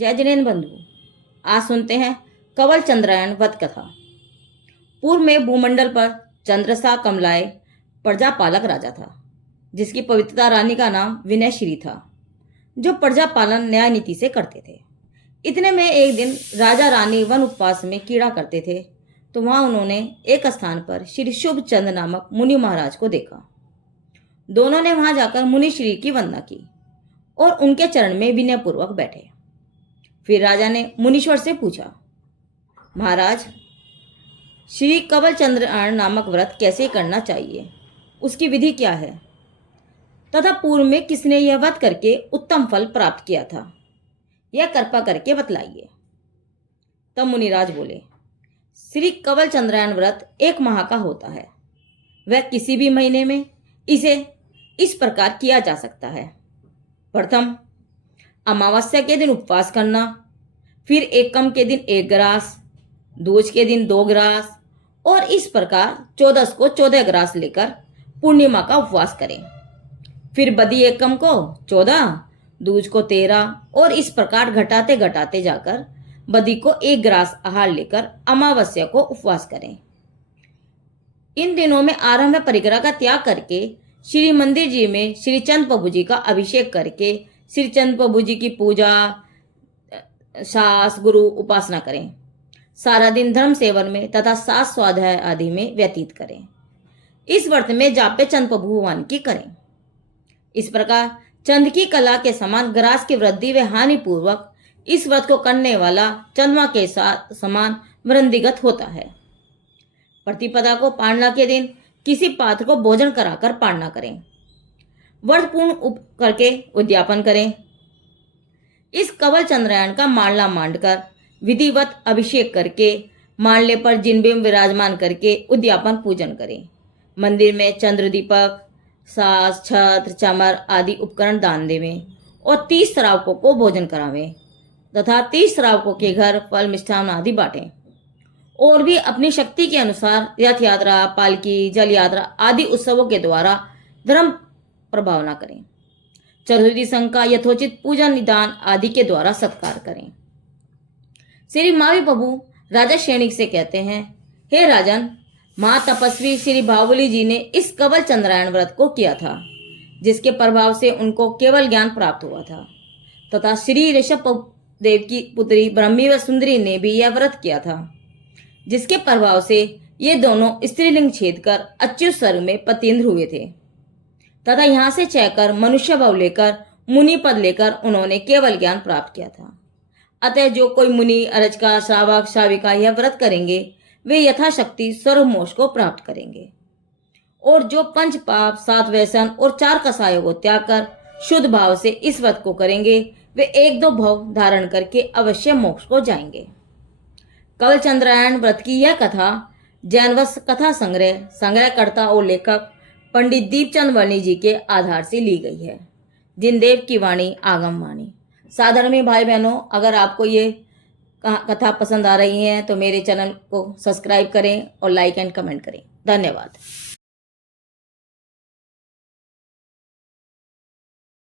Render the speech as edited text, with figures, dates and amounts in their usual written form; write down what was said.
जय जिनेन्द्र बंधु, आज सुनते हैं कंवल चंद्रायण वध कथा। पूर्व में भूमंडल पर चंद्रसा कमलाय प्रजापालक राजा था, जिसकी पवित्रता रानी का नाम विनयश्री था, जो प्रजा पालन न्याय नीति से करते थे। इतने में एक दिन राजा रानी वन उपवास में कीड़ा करते थे, तो वहां उन्होंने एक स्थान पर श्री शुभ चंद नामक मुनि महाराज को देखा। दोनों ने वहां जाकर मुनि श्री की वंदना की और उनके चरण में विनयपूर्वक बैठे। फिर राजा ने मुनीश्वर से पूछा, महाराज, श्री कंवल चंद्रायण नामक व्रत कैसे करना चाहिए, उसकी विधि क्या है, तथा पूर्व में किसने यह व्रत करके उत्तम फल प्राप्त किया था, यह कृपा करके बतलाइए। तब मुनिराज बोले, श्री कंवल चंद्रायण व्रत 1 माह का होता है। वह किसी भी महीने में इसे इस प्रकार किया जा सकता है। प्रथम, अमावस्या के दिन उपवास करना, फिर एकम के दिन 1 ग्रास, दूज के दिन 2 ग्रास, और इस प्रकार 14 को 14 ग्रास लेकर पूर्णिमा का उपवास करें। फिर बदी एकम को 14, दूज को 13, और इस प्रकार घटाते घटाते जाकर बदी को 1 ग्रास आहार लेकर अमावस्या को उपवास करें। इन दिनों में आरंभ परिग्रह का त्याग करके श्री मंदिर जी में श्री चंद प्रभु जी का अभिषेक करके श्री चंद प्रभु जी की पूजा, सास, गुरु उपासना करें। सारा दिन धर्म सेवन में तथा सास स्वाध्याय आदि में व्यतीत करें। इस व्रत में जापे चंद प्रभु भगवान की करें। इस प्रकार चंद की कला के समान ग्रास की वृद्धि व हानि पूर्वक इस व्रत को करने वाला चंद्रमा के साथ समान वृद्धिगत होता है। प्रतिपदा को पारणा के दिन किसी पात्र को भोजन कराकर पारणा करें। व्रत पूर्ण करके उद्यापन करें। इस कंवल चंद्रायण का माला मांडकर विधिवत अभिषेक करके माल्य पर जिनबिंब विराजमान करके उद्यापन पूजन करें। मंदिर में चंद्र दीपक, सास, छत्र, चमर आदि उपकरण दान देवें और 30 श्रावकों को भोजन करावें तथा 30 श्रावकों के घर फल मिष्ठान आदि बांटें। और भी अपनी शक्ति के अनुसार रथ यात्रा, पालकी, जल यात्रा आदि उत्सवों के द्वारा धर्म प्रभावना करें। चतुर्थी संघ का यथोचित पूजा निदान आदि के द्वारा सत्कार करें। श्री मावी प्रभु राजा श्रेणिक से कहते हैं, हे राजन, महातपस्वी श्री बाहुबली जी ने इस कंवल चंद्रायण व्रत को किया था, जिसके प्रभाव से उनको केवल ज्ञान प्राप्त हुआ था, तथा श्री ऋषभ देव की पुत्री ब्रह्मी व सुंदरी ने भी यह व्रत किया था, जिसके प्रभाव से ये दोनों स्त्रीलिंग छेद कर अच्युत स्वर्ग में पतीन्द्र हुए थे, तथा यहाँ से चहकर मनुष्य भाव लेकर मुनि पद लेकर उन्होंने केवल ज्ञान प्राप्त किया था। अतः जो कोई मुनि, अर्चका, श्रावक, श्राविका यह व्रत करेंगे वे यथाशक्ति स्वर्ग मोक्ष को प्राप्त करेंगे। और जो 5 पाप, 7 व्यसन और 4 कसायों को त्याग कर शुद्ध भाव से इस व्रत को करेंगे वे 1-2 भव धारण करके अवश्य मोक्ष को जाएंगे। कंवल चंद्रायण व्रत की यह कथा जैनवश कथा संग्रहकर्ता और लेखक पंडित दीपचंद वर्णी जी के आधार से ली गई है। जिनदेव की वाणी आगम वाणी। साधर्मी भाई बहनों, अगर आपको ये कथा पसंद आ रही है तो मेरे चैनल को सब्सक्राइब करें और लाइक एंड कमेंट करें। धन्यवाद।